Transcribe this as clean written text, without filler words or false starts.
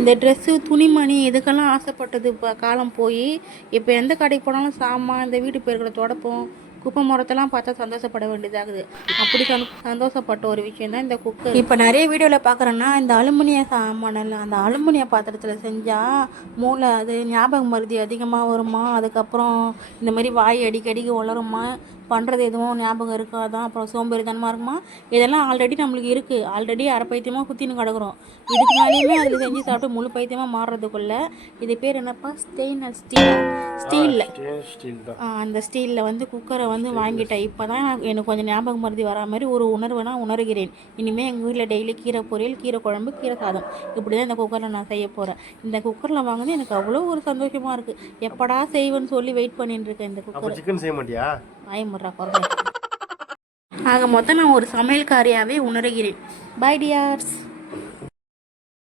இந்த ட்ரெஸ்ஸு துணிமணி இதுக்கெல்லாம் ஆசைப்பட்டது இப்போ காலம் போய் இப்போ எந்த கடைக்கு போனாலும் சாமான் இந்த வீட்டு பெருக்கிற தொடப்பம் குப்பை மரத்தெல்லாம் பார்த்தா சந்தோஷப்பட வேண்டியதாகுது. அப்படி சந்தோஷப்பட்ட ஒரு விஷயம் தான் இந்த குக்கர். இப்போ நிறைய வீடியோவில் பார்க்குறேன்னா இந்த அலுமினிய சாமானில் அந்த அலுமினிய பாத்திரத்தில் செஞ்சால் மூளை அது ஞாபக மருதி அதிகமாக வருமா, அதுக்கப்புறம் இந்த மாதிரி வாய் அடிக்கடிக்கு உளருமா, பண்ணுறது எதுவும் ஞாபகம் இருக்காதான், அப்புறம் சோம்பேறித்தனமாக இருக்குமா. இதெல்லாம் ஆல்ரெடி நம்மளுக்கு இருக்குது. ஆல்ரெடி அரை பைத்தியமாக குத்தின்னு கிடக்குறோம். இதுக்கு மேலேயுமே அதில் செஞ்சு சாப்பிட்டு முழு பைத்தியமாக மாறுறதுக்குள்ளே இது பேர் என்னப்பா, ஸ்டெயின்லெஸ் ஸ்டீலில் அந்த ஸ்டீலில் வந்து குக்கரை வந்து வாங்கிட்டேன். இப்போ தான் எனக்கு கொஞ்சம் ஞாபகம் மருதி வரா மாதிரி ஒரு உணர்வை நான் உணர்கிறேன். இனிமேல் எங்கள் வீட்டில் டெய்லி கீரை பொரியல், கீரை குழம்பு, கீரை சாதம் இப்படி தான் இந்த குக்கரில் நான் செய்ய போகிறேன். இந்த குக்கரில் வாங்கினது எனக்கு அவ்வளோ ஒரு சந்தோஷமாக இருக்குது. எப்படா செய்வேன்னு சொல்லி வெயிட் பண்ணிட்டு இருக்கேன். இந்த குக்கர் சிக்கன் செய்ய மாட்டியா? ஆயமுறா குறைஞ்ச ஆக மொத்தம் நான் ஒரு சமையல்காரியாகவே உணர்கிறேன். Bye tears.